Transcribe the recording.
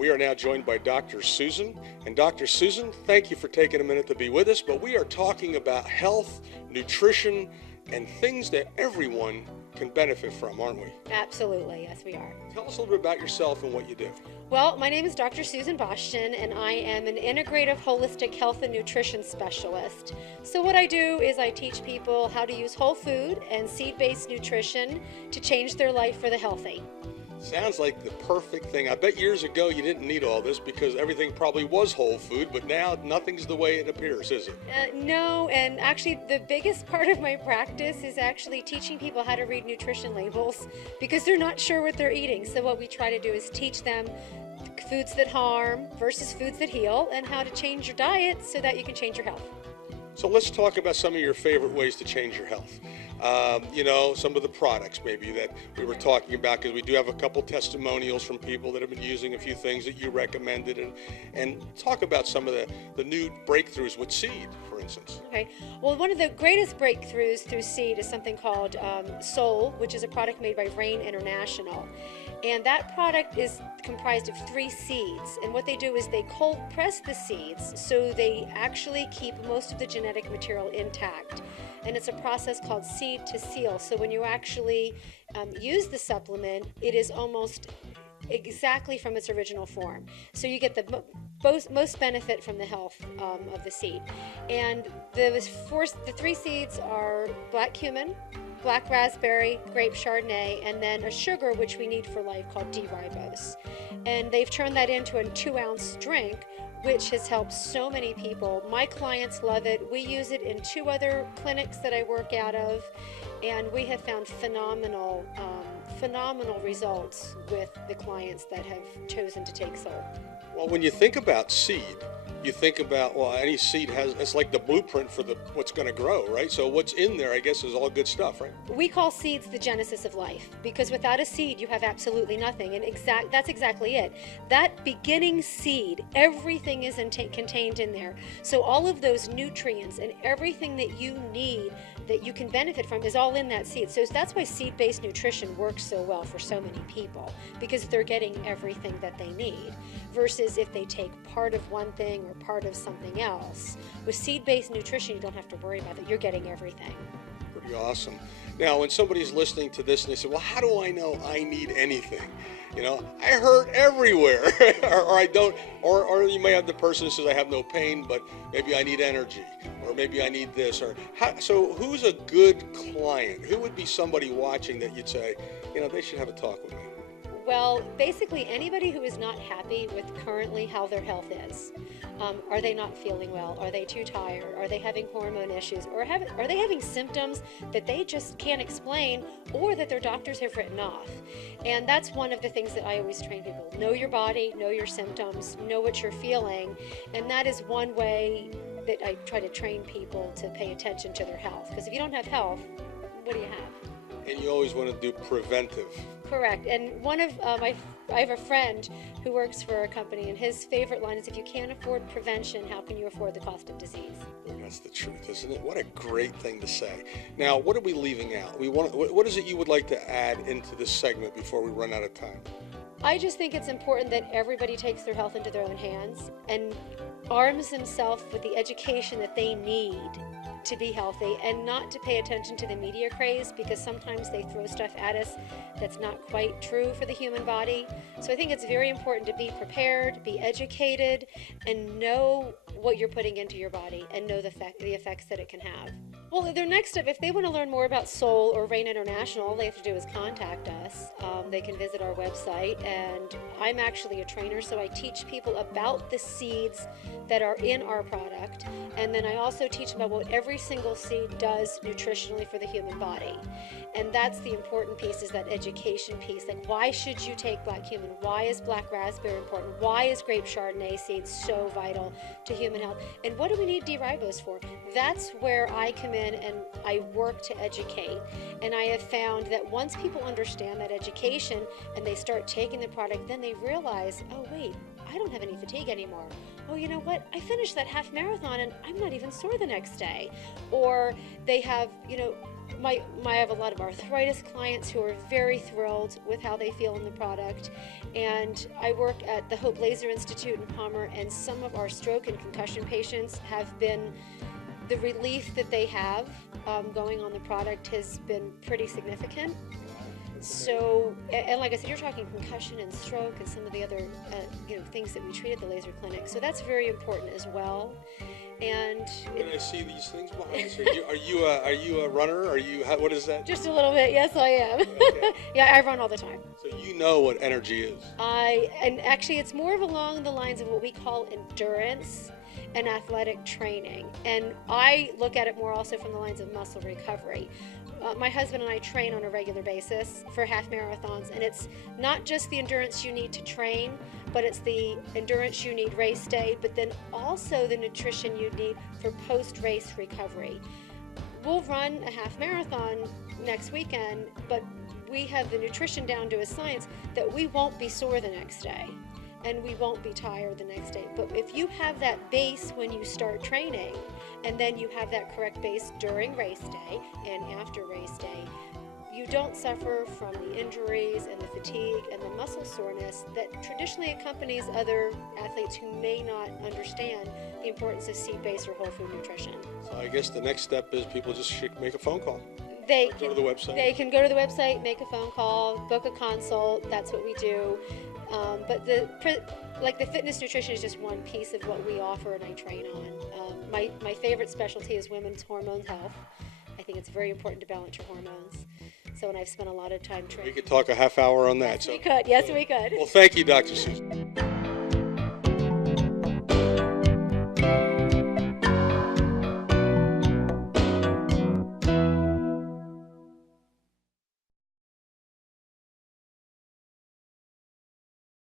We are now joined by Dr. Susan. And Dr. Susan, thank you for taking a minute to be with us, but we are talking about health, nutrition, and things that everyone can benefit from, aren't we? Absolutely, yes we are. Tell us a little bit about yourself and what you do. Well, my name is Dr. Susan Bostian, and I am an integrative holistic health and nutrition specialist. So what I do is I teach people how to use whole food and seed-based nutrition to change their life for the healthy. Sounds like the perfect thing. I bet years ago you didn't need all this because everything probably was whole food, but now nothing's the way it appears, is it? No, and actually the biggest part of my practice is actually teaching people how to read nutrition labels because they're not sure what they're eating. So what we try to do is teach them foods that harm versus foods that heal and how to change your diet so that you can change your health. So let's talk about some of your favorite ways to change your health. Some of the products maybe that we were talking about, because we do have a couple testimonials from people that have been using a few things that you recommended, and talk about some of the new breakthroughs with seed, for instance. Okay. Well, one of the greatest breakthroughs through seed is something called Soul, which is a product made by Rain International. And that product is comprised of 3 seeds. And what they do is they cold press the seeds so they actually keep most of the genetic material intact. And it's a process called seed to seal. So when you actually use the supplement, it is almost exactly from its original form. So you get the most benefit from the health of the seed. And the 3 seeds are black cumin, black raspberry, grape chardonnay, and then a sugar which we need for life called D-ribose. And they've turned that into a 2-ounce drink, which has helped so many people. My clients love it. We use it in 2 other clinics that I work out of, and we have found phenomenal results with the clients that have chosen to take Soul. Well, when you think about seed, you think about, well, any seed it's like the blueprint for what's going to grow, right? So what's in there, I guess, is all good stuff, right? We call seeds the genesis of life, because without a seed, you have absolutely nothing. And that's exactly it. That beginning seed, everything is contained in there. So all of those nutrients and everything that you need that you can benefit from is all in that seed. So that's why seed-based nutrition works so well for so many people, because they're getting everything that they need, versus if they take part of one thing or part of something else. With seed-based nutrition, you don't have to worry about it. You're getting everything. Pretty awesome. Now, when somebody's listening to this and they say, well, how do I know I need anything? I hurt everywhere, or I don't, or you may have the person who says, I have no pain, but maybe I need energy, or maybe I need this, so who's a good client? Who would be somebody watching that you'd say, they should have a talk with me? Well, basically anybody who is not happy with currently how their health is. Are they not feeling well? Are they too tired? Are they having hormone issues? Or are they having symptoms that they just can't explain, or that their doctors have written off? And that's one of the things that I always train people. Know your body, know your symptoms, know what you're feeling. And that is one way that I try to train people to pay attention to their health. Because if you don't have health, what do you have? And you always want to do preventive. Correct. And one of I have a friend who works for a company, and his favorite line is, if you can't afford prevention, how can you afford the cost of disease? That's the truth, isn't it? What a great thing to say. Now, what are we leaving out? What is it you would like to add into this segment before we run out of time? I just think it's important that everybody takes their health into their own hands and arms themselves with the education that they need to be healthy, and not to pay attention to the media craze, because sometimes they throw stuff at us that's not quite true for the human body. So I think it's very important to be prepared, be educated, and know what you're putting into your body, and know the effects that it can have. Well, their next step, if they want to learn more about Soul or Rain International, all they have to do is contact us. They can visit our website, and I'm actually a trainer, so I teach people about the seeds that are in our product, and then I also teach them about what every single seed does nutritionally for the human body. And that's the important piece, is that education piece. Like, why should you take black cumin? Why is black raspberry important? Why is grape chardonnay seed so vital to human health? And what do we need D-ribose for? That's where I come in and I work to educate. And I have found that once people understand that education and they start taking the product, then they realize, oh wait, I don't have any fatigue anymore. Oh, you know what? I finished that half marathon and I'm not even sore the next day. Or they have, I have a lot of arthritis clients who are very thrilled with how they feel in the product, and I work at the Hope Laser Institute in Palmer, and some of our stroke and concussion patients have been, the relief that they have going on the product has been pretty significant. So, and like I said, you're talking concussion and stroke and some of the other things that we treat at the laser clinic. So that's very important as well. And I see these things behind us. Are you a runner? What is that? Just a little bit, yes, I am. Okay. Yeah, I run all the time. So you know what energy is. And actually it's more of along the lines of what we call endurance and athletic training. And I look at it more also from the lines of muscle recovery. My husband and I train on a regular basis for half marathons, and it's not just the endurance you need to train, but it's the endurance you need race day, but then also the nutrition you need for post-race recovery. We'll run a half marathon next weekend, but we have the nutrition down to a science that we won't be sore the next day and we won't be tired the next day. But if you have that base when you start training, and then you have that correct base during race day and after race day, you don't suffer from the injuries and the fatigue and the muscle soreness that traditionally accompanies other athletes who may not understand the importance of seed-based or whole food nutrition. So I guess the next step is people just should make a phone call. Go to the website. They can go to the website, make a phone call, book a consult. That's what we do. But the fitness nutrition is just one piece of what we offer and I train on. My favorite specialty is women's hormone health. I think it's very important to balance your hormones. So, and I've spent a lot of time training. We could talk a half hour on that. Yes, we could. Well, thank you, Dr. Susan.